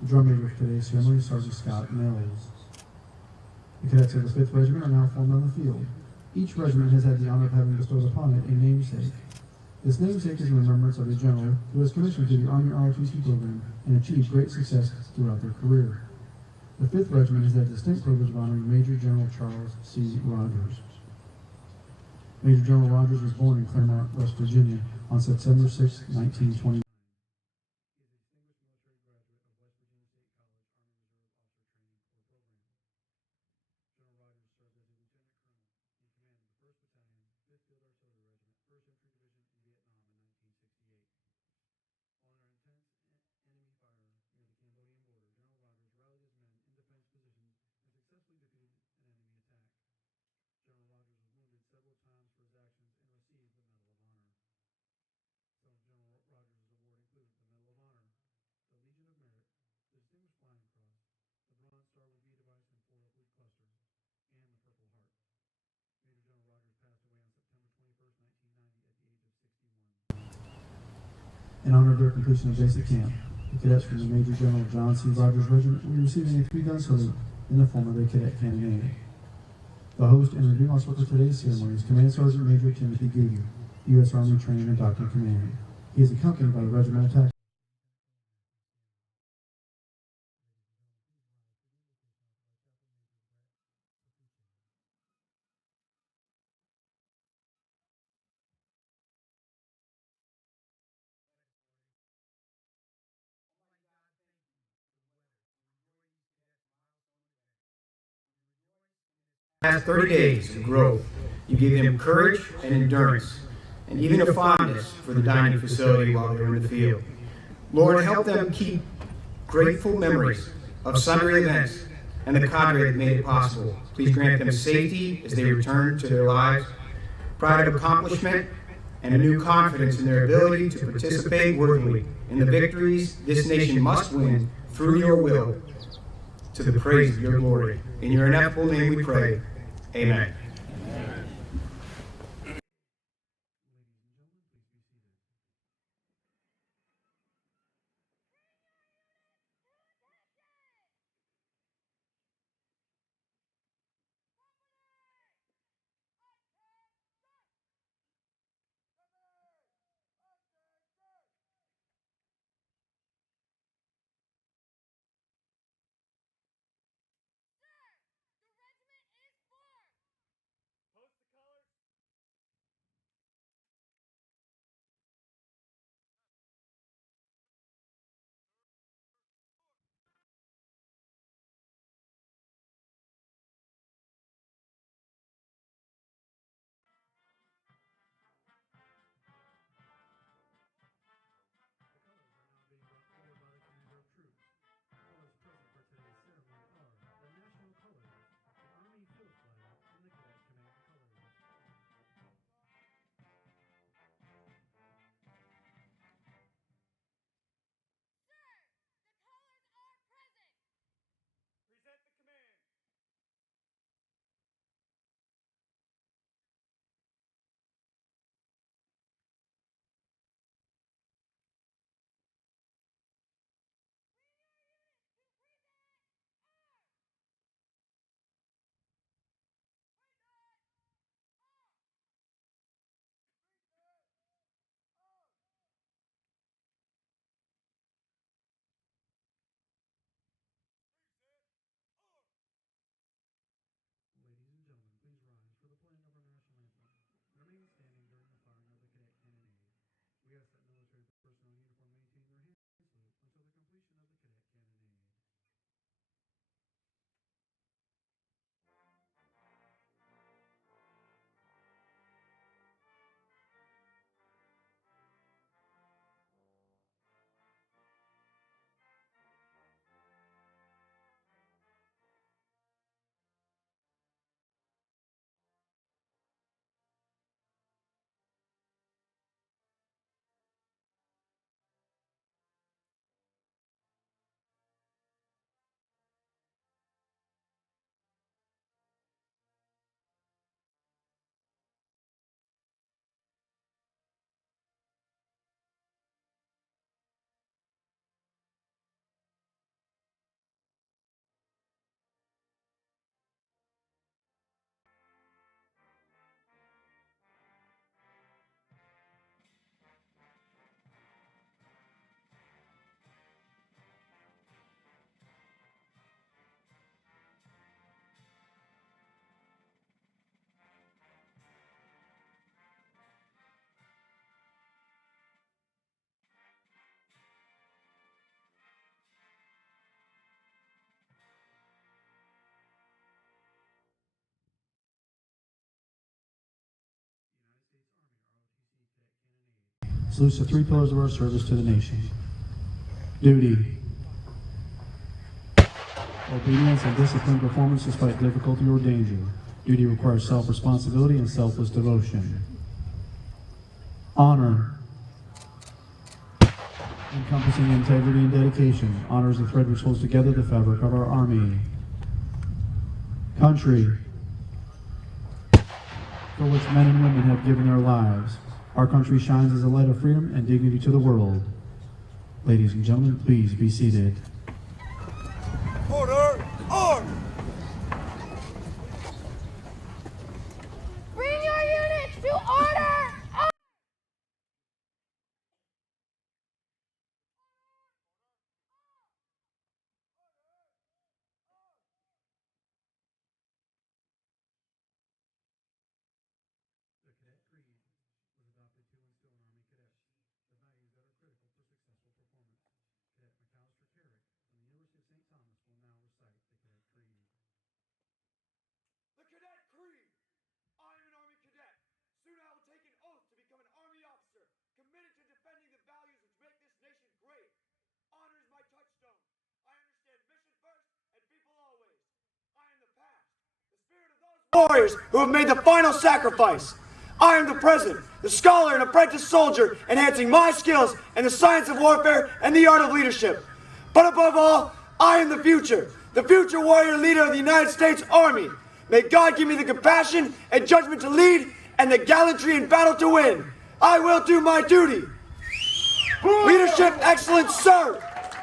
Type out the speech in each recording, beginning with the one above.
The drum major for today's ceremony is Sergeant Scott Mills. The cadets of the 5th Regiment are now formed on the field. Each regiment has had the honor of having bestowed upon it a namesake. This namesake is in remembrance of a general who was commissioned to the Army ROTC program and achieved great success throughout their career. The 5th Regiment has had the distinct privilege of honoring Major General Charles C. Rogers. Major General Rogers was born in Claremont, West Virginia on September 6, 1920. In honor of their completion of basic camp, the cadets from the Major General John C. Rogers Regiment will be receiving a 3-gun salute in the form of a cadet cannonade. The host and reviewing officer for today's ceremony is Command Sergeant Major Timothy Goody, U.S. Army Training and Doctrine Command. He is accompanied by the regiment attack. Past 30 days of growth, you gave them courage and endurance, and even a fondness for the dining facility while they were in the field. Lord, help them keep grateful memories of sundry events and the cadre that made it possible. Please grant them safety as they return to their lives, pride of accomplishment, and a new confidence in their ability to participate worthily in the victories this nation must win through your will, to the praise of your glory. In your ineffable name we pray. Amen. salutes the three pillars of our service to the nation. Duty. Obedience and disciplined performance despite difficulty or danger. Duty requires self-responsibility and selfless devotion. Honor. Encompassing integrity and dedication. Honor is the thread which holds together the fabric of our Army. Country. For which men and women have given their lives. Our country shines as a light of freedom and dignity to the world. Ladies and gentlemen, please be seated. Order! Order! Bring your units to order! The Cadet Creed was adopted to instill in Army cadets the values that are critical for successful performance. Cadet Carrick from the University of St. Thomas will now recite the Cadet Creed. The Cadet Creed! I am an Army cadet. Soon I will take an oath to become an Army officer, committed to defending the values which make this nation great. Honor is my touchstone. I understand mission first and people always. I am the past, the spirit of those warriors who have made the final sacrifice. I am the present, the scholar and apprentice soldier, enhancing my skills in the science of warfare and the art of leadership. But above all, I am the future warrior leader of the United States Army. May God give me the compassion and judgment to lead and the gallantry in battle to win. I will do my duty. Leadership excellence, sir.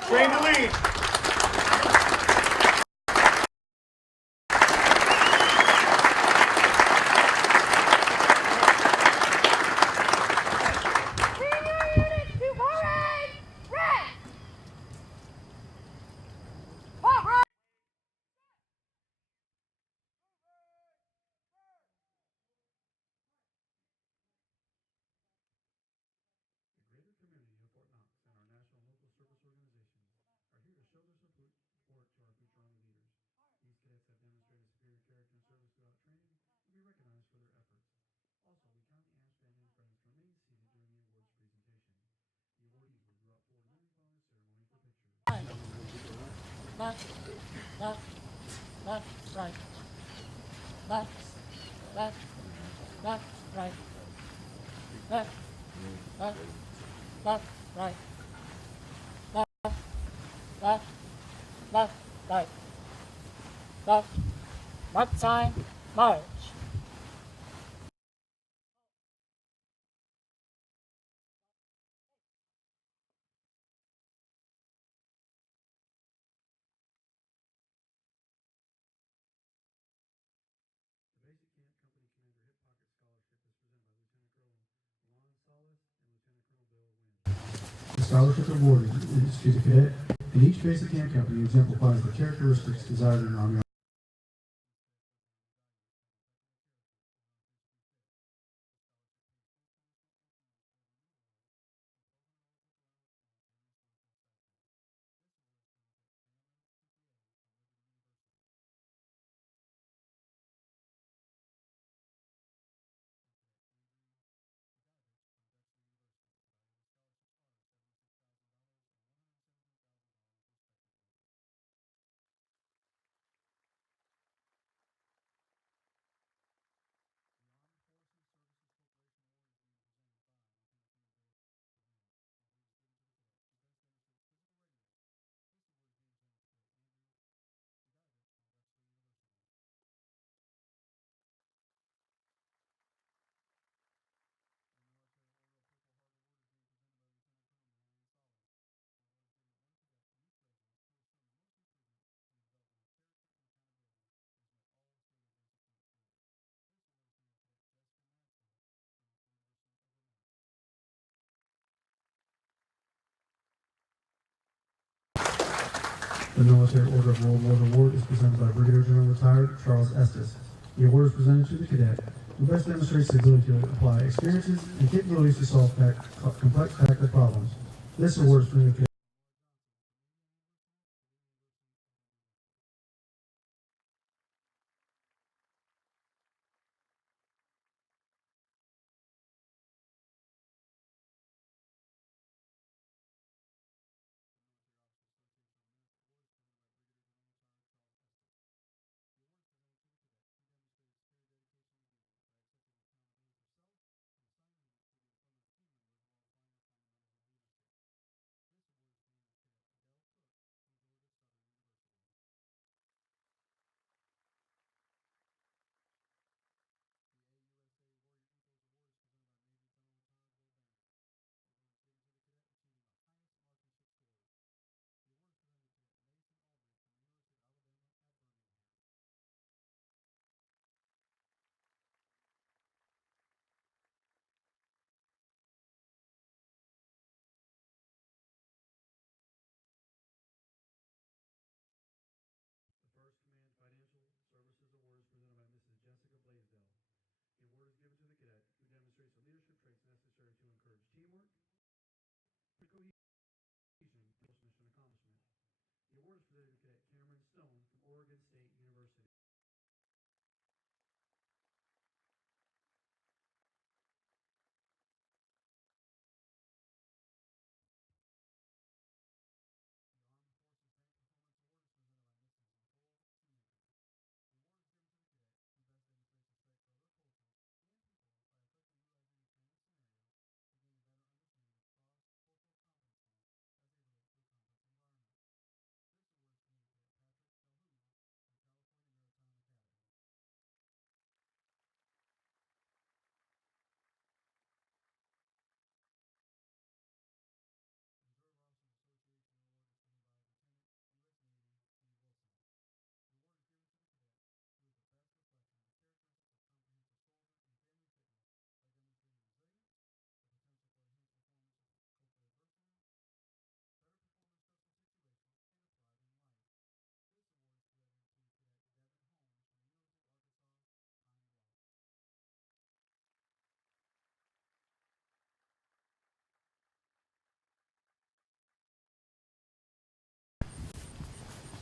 Train to lead. Bring your units to parade! Red! Parade! The greater community of Fort Knox and our national and local service organizations are here to show their support to our future Army leaders. These cadets have demonstrated superior character and service throughout training and be recognized for their efforts. Also, we kindly ask family and friends to remain seated during the awards presentation. The awardees will be brought forward immediately following the ceremony for pictures. Left, left, left, right. Left, left, left, right. Left, left, left, right. Left, left, left, right. Left, mark time, march. The Basic Camp Company Commander Hip Pocket Scholarship is presented by Lieutenant Colonel Juan Salas and Lieutenant Colonel Bill Wynn. The scholarship awarded is to the cadet, and each basic camp company exemplifies the characteristics desired in an Army. The Military Order of World War Award is presented by Brigadier General Retired Charles Estes. The award is presented to the cadet who best demonstrates the ability to apply experiences and capabilities to solve complex tactical problems. This award is presented to the cadet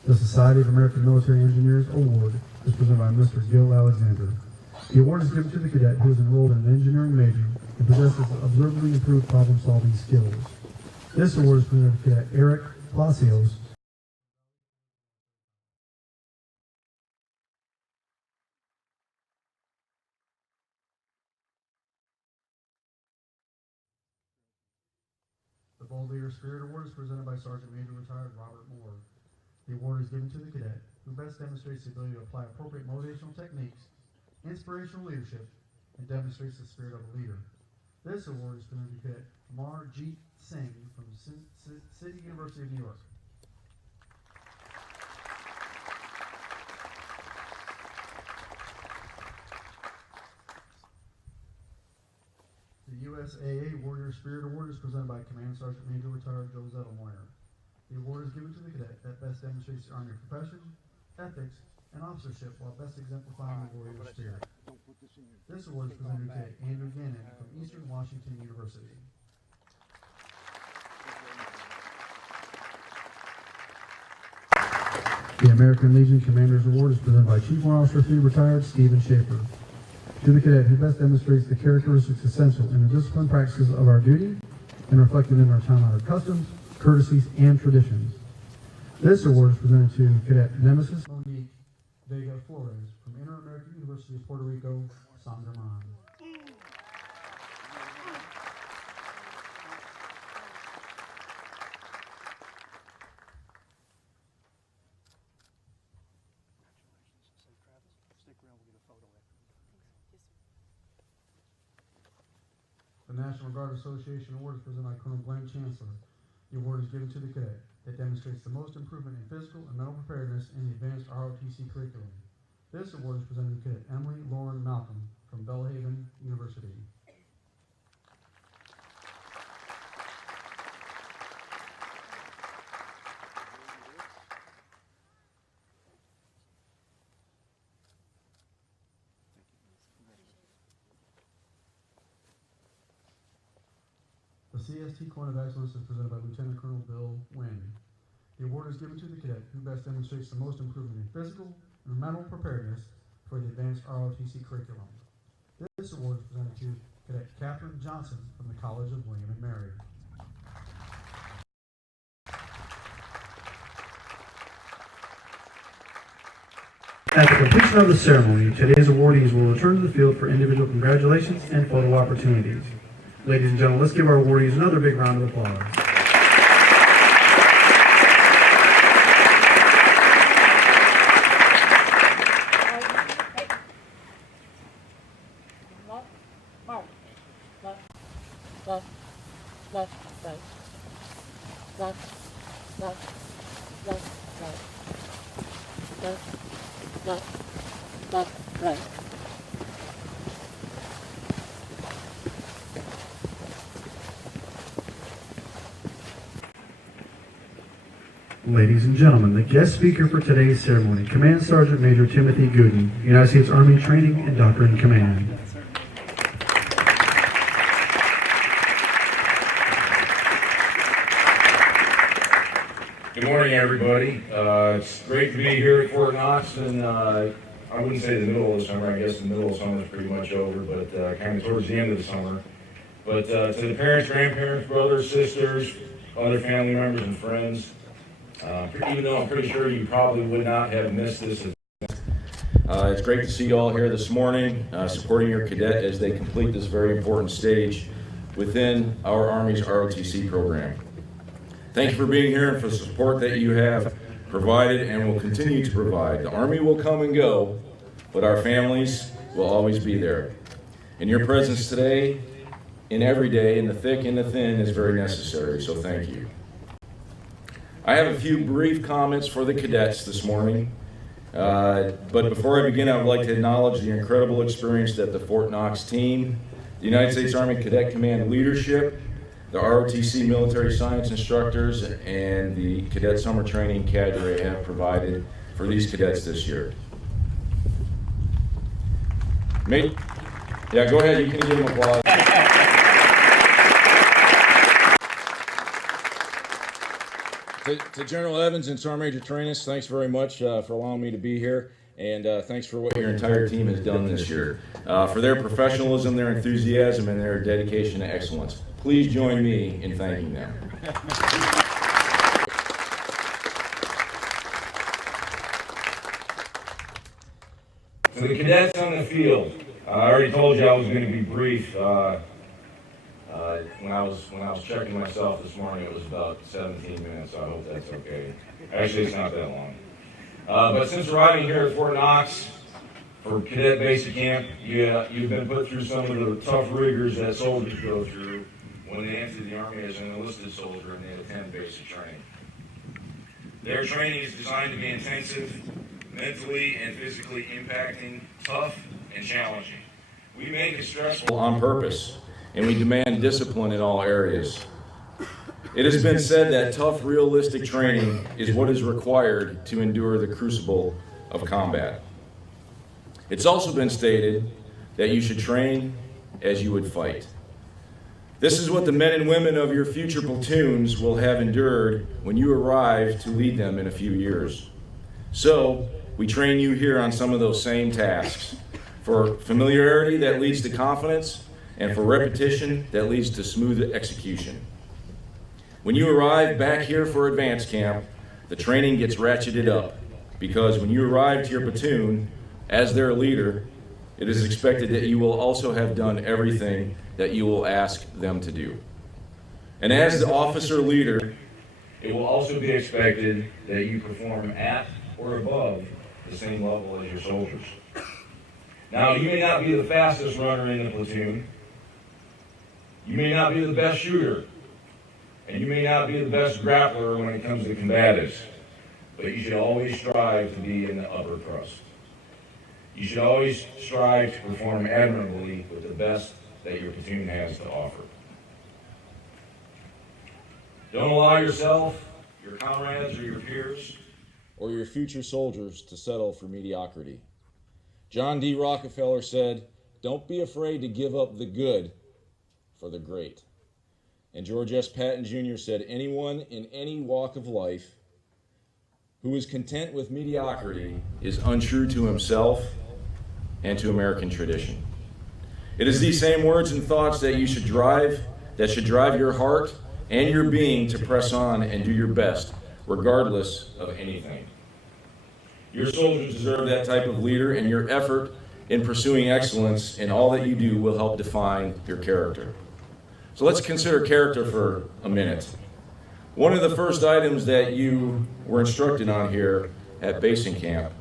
The Society of American Military Engineers Award is presented by Mr. Gil Alexander. The award is given to the cadet who is enrolled in an engineering major and possesses observably improved problem-solving skills. This award is presented to Cadet Eric Palacios. The Bold Leader Spirit Award is presented by Sergeant Major Retired Robert Moore. The award is given to the cadet who best demonstrates the ability to apply appropriate motivational techniques, inspirational leadership, and demonstrates the spirit of a leader. This award is presented to Cadet Marjeet Singh from City University of New York. The USAA Warrior Spirit Award is presented by Command Sergeant Major Retired Joe Zettelmoyer. The award is given to the cadet that best demonstrates the Army profession, ethics, and officership while best exemplifying the warrior spirit. This award is presented to Cadet Andrew Gannon from Eastern Washington University. The American Legion Commander's Award is presented by Chief Warrant Officer 3 Retired Stephen Schaefer. To the cadet who best demonstrates the characteristics essential in the disciplined practices of our duty and reflected in our time-honored customs, courtesies, and traditions. This award is presented to Cadet Nemesis Monique Vega Flores from Inter-American University of Puerto Rico, San German. The National Guard Association Award is presented by Colonel Glenn Chancellor. The award is given to the cadet that demonstrates the most improvement in physical and mental preparedness in the advanced ROTC curriculum. This award is presented to Cadet Emily Lauren Malcolm from Belhaven University. The CST Coin of Excellence is presented by Lieutenant Colonel Bill Wynn. The award is given to the cadet who best demonstrates the most improvement in physical and mental preparedness for the advanced ROTC curriculum. This award is presented to Cadet Catherine Johnson from the College of William and Mary. At the completion of the ceremony, today's awardees will return to the field for individual congratulations and photo opportunities. Ladies and gentlemen, let's give our awardees another big round of applause. Right. Ladies and gentlemen, the guest speaker for today's ceremony, Command Sergeant Major Timothy Gooden, United States Army Training and Doctrine Command. Good morning, everybody. It's great to be here at Fort Knox, and I wouldn't say the middle of the summer. I guess the middle of summer is pretty much over, but kind of towards the end of the summer. But to the parents, grandparents, brothers, sisters, other family members, and friends, even though I'm pretty sure you probably would not have missed this event. It's great to see you all here this morning, supporting your cadet as they complete this very important stage within our Army's ROTC program. Thank you for being here and for the support that you have provided and will continue to provide. The Army will come and go, but our families will always be there. And your presence today and every day, in the thick and the thin, is very necessary, so thank you. I have a few brief comments for the cadets this morning, but before I begin, I would like to acknowledge the incredible experience that the Fort Knox team, the United States Army Cadet Command leadership, the ROTC military science instructors, and the Cadet Summer Training cadre have provided for these cadets this year. Yeah, go ahead, you can give them applause. To General Evans and Sergeant Major Trainus, thanks very much for allowing me to be here, and thanks for what your entire team has done this year, for their professionalism, their enthusiasm, and their dedication to excellence. Please join me in thanking them. To the cadets on the field, I already told you I was going to be brief. When I was checking myself this morning, it was about 17 minutes, so I hope that's okay. Actually, it's not that long. But since arriving here at Fort Knox for Cadet Basic Camp, you've been put through some of the tough rigors that soldiers go through when they enter the Army as an enlisted soldier and they attend basic training. Their training is designed to be intensive, mentally and physically impacting, tough, and challenging. We make it stressful on purpose, and we demand discipline in all areas. It has been said that tough, realistic training is what is required to endure the crucible of combat. It's also been stated that you should train as you would fight. This is what the men and women of your future platoons will have endured when you arrive to lead them in a few years. So, we train you here on some of those same tasks, for familiarity that leads to confidence, and for repetition that leads to smooth execution. When you arrive back here for advanced camp, the training gets ratcheted up, because when you arrive to your platoon, as their leader, it is expected that you will also have done everything that you will ask them to do. And as the officer leader, it will also be expected that you perform at or above the same level as your soldiers. Now, you may not be the fastest runner in the platoon, you may not be the best shooter, and you may not be the best grappler when it comes to combatives, but you should always strive to be in the upper crust. You should always strive to perform admirably with the best that your platoon has to offer. Don't allow yourself, your comrades, or your peers, or your future soldiers to settle for mediocrity. John D. Rockefeller said, "Don't be afraid to give up the good for the great." And George S. Patton Jr. said, "Anyone in any walk of life who is content with mediocrity is untrue to himself and to American tradition." It is these same words and thoughts that should drive your heart and your being to press on and do your best, regardless of anything. Your soldiers deserve that type of leader, and your effort in pursuing excellence in all that you do will help define your character. So let's consider character for a minute. One of the first items that you were instructed on here at basing camp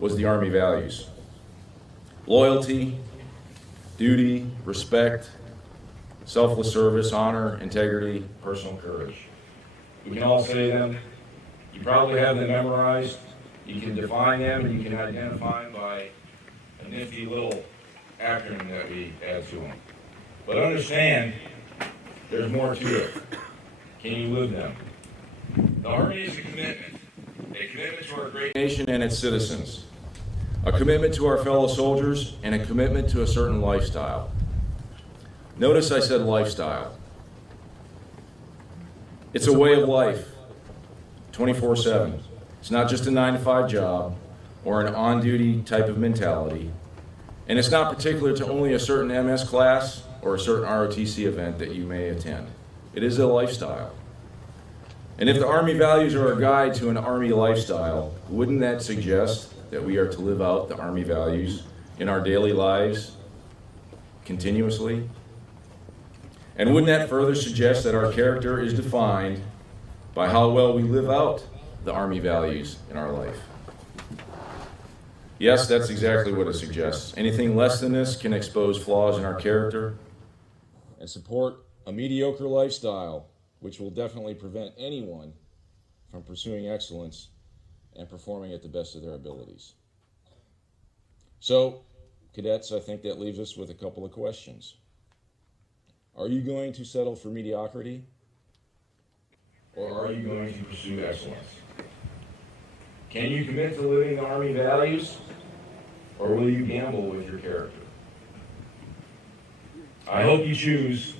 was the Army values. Loyalty, duty, respect, selfless service, honor, integrity, personal courage. We can all say them. You probably have them memorized. You can define them, and you can identify them by a nifty little acronym that we add to them. But understand, there's more to it. Can you live them? The Army is a commitment to our great nation and its citizens, a commitment to our fellow soldiers, and a commitment to a certain lifestyle. Notice I said lifestyle. It's a way of life, 24/7. It's not just a 9-to-5 job or an on-duty type of mentality. And it's not particular to only a certain MS class or a certain ROTC event that you may attend. It is a lifestyle. And if the Army values are a guide to an Army lifestyle, wouldn't that suggest that we are to live out the Army values in our daily lives continuously? And wouldn't that further suggest that our character is defined by how well we live out the Army values in our life? Yes, that's exactly what it suggests. Anything less than this can expose flaws in our character and support a mediocre lifestyle, which will definitely prevent anyone from pursuing excellence and performing at the best of their abilities. So, cadets, I think that leaves us with a couple of questions. Are you going to settle for mediocrity, or are you going to pursue excellence? Can you commit to living the Army values, or will you gamble with your character? I hope you choose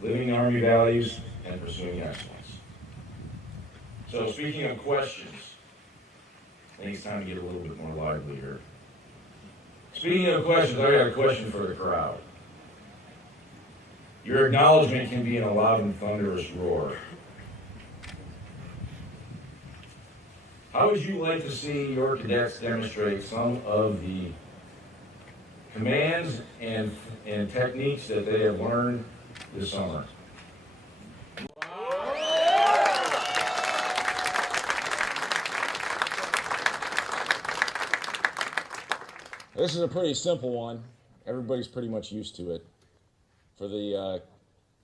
living the Army values and pursuing excellence. So speaking of questions, I think it's time to get a little bit more lively here. Speaking of questions, I got a question for the crowd. Your acknowledgement can be in a loud and thunderous roar. How would you like to see your cadets demonstrate some of the commands and techniques that they have learned this summer? This is a pretty simple one. Everybody's pretty much used to it. For the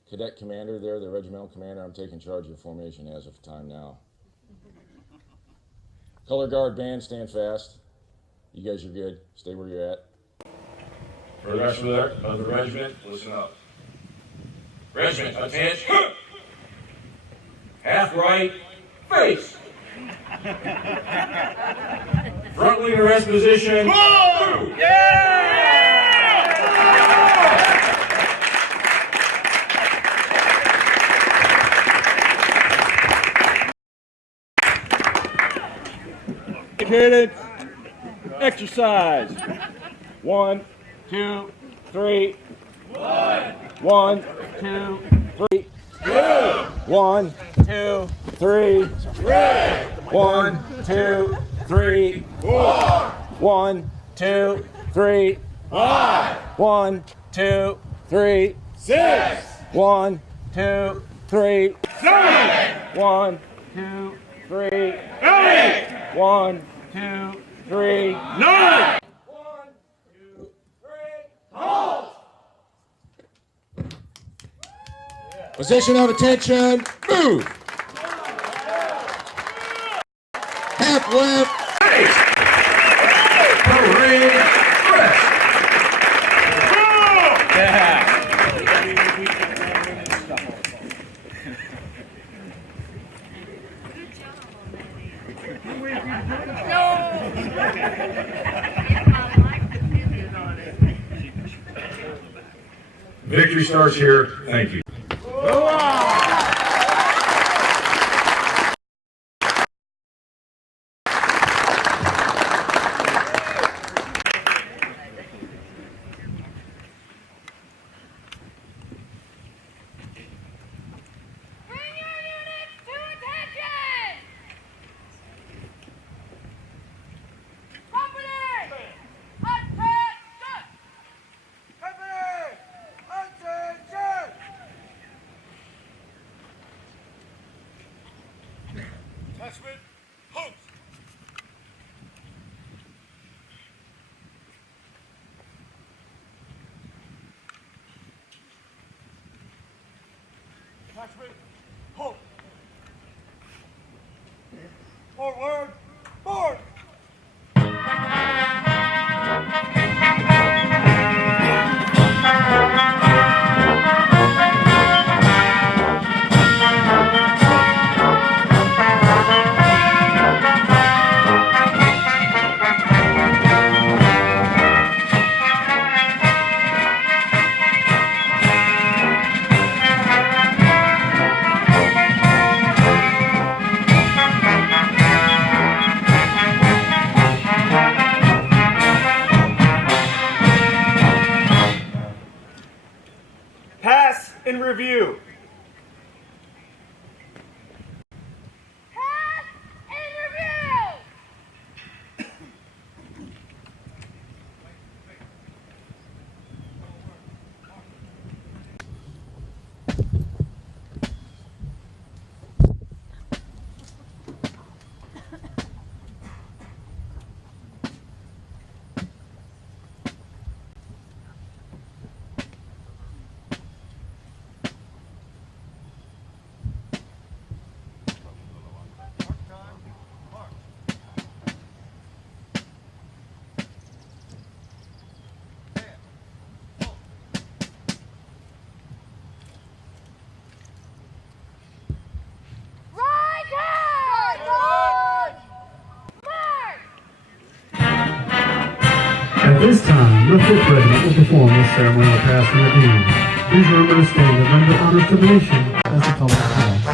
cadet commander there, the regimental commander, I'm taking charge of the formation as of time now. Color guard band, stand fast. You guys are good. Stay where you're at. For the rest of the regiment, listen up. Regiment, attention. Half right, face. Front leader rest position. Move! Cadets, exercise. 1, 2, 3. 1, 2, 3. 1, 2, 3. 1, 2, 3. 1, 2, 3. 1, 2, 3. 6. 1, 2, 3. 7. 1, 2, 3. 8. 1, 2, 3. 9. 1, 2, 3. Halt! Position of attention, move! Half left. Parade, rest. Victory starts here. Thank you. Bring your units to attention! Company! Attention! Company! Attention! Attachment, halt! Attachment, halt! Forward, board! Pass and review. Pass and review! Right hand! March! At this time, the 5th Regiment will perform the ceremonial pass and review. Please remember to stand and render honors to the nation as the call is passed.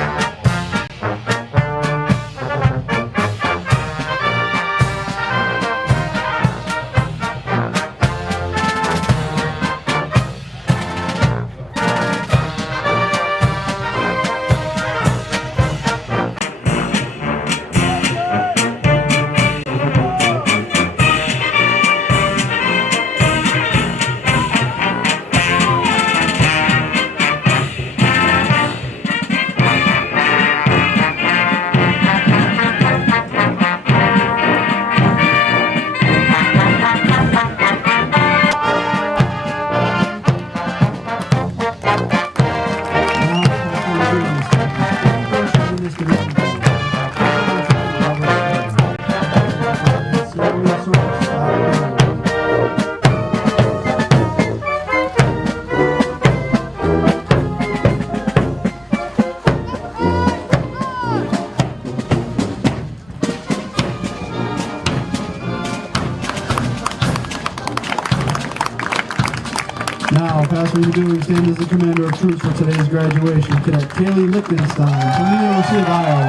past reviewing stand as the commander of troops for today's graduation, Cadet Kaylee Lichtenstein from the University of Iowa.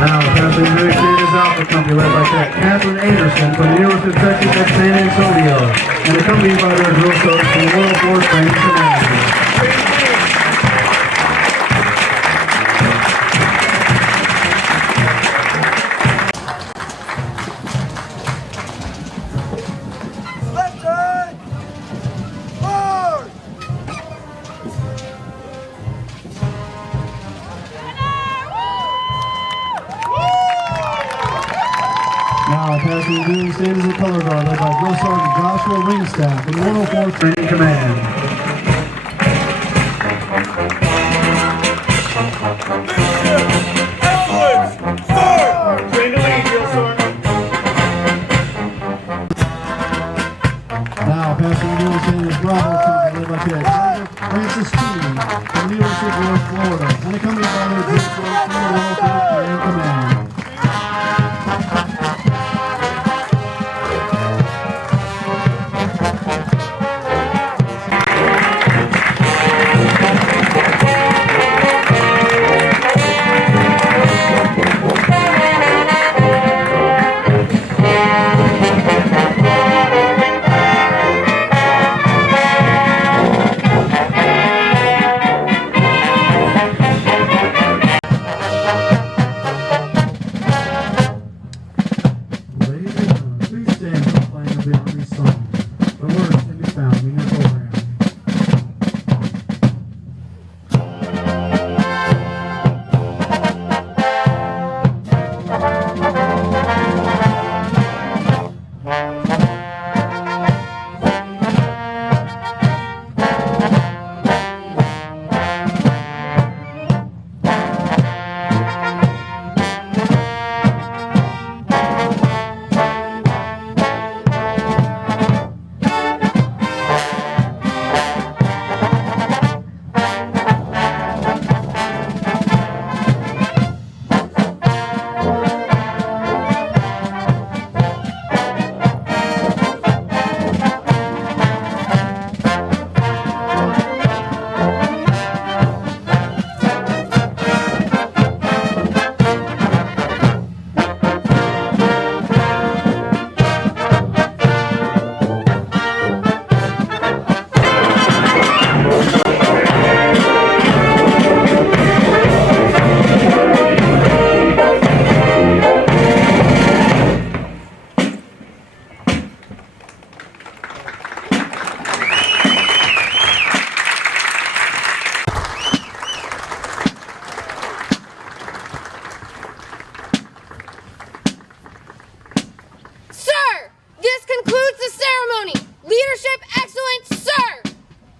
Now, passing grade is Alpha Company led by Cadet Catherine Anderson from the University of Texas at San Antonio, and accompanied by their drill sergeant from the 104th Training Command. Left side! Forward! Now, passing the viewing stand is the color guard led by Drill Sergeant Joshua Ringstaff from the 104th Training Command. Now, passing the viewing stand is Bravo Company led by Cadet Joseph Francis Keeney from the University of North Florida, and accompanied by their drill sergeant from the 104th Training Command.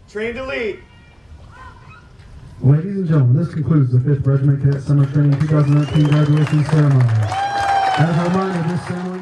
Train to lead. Ladies and gentlemen, this concludes the 5th Regiment Cadet Summer Training 2019 graduation ceremony. As a reminder, this ceremony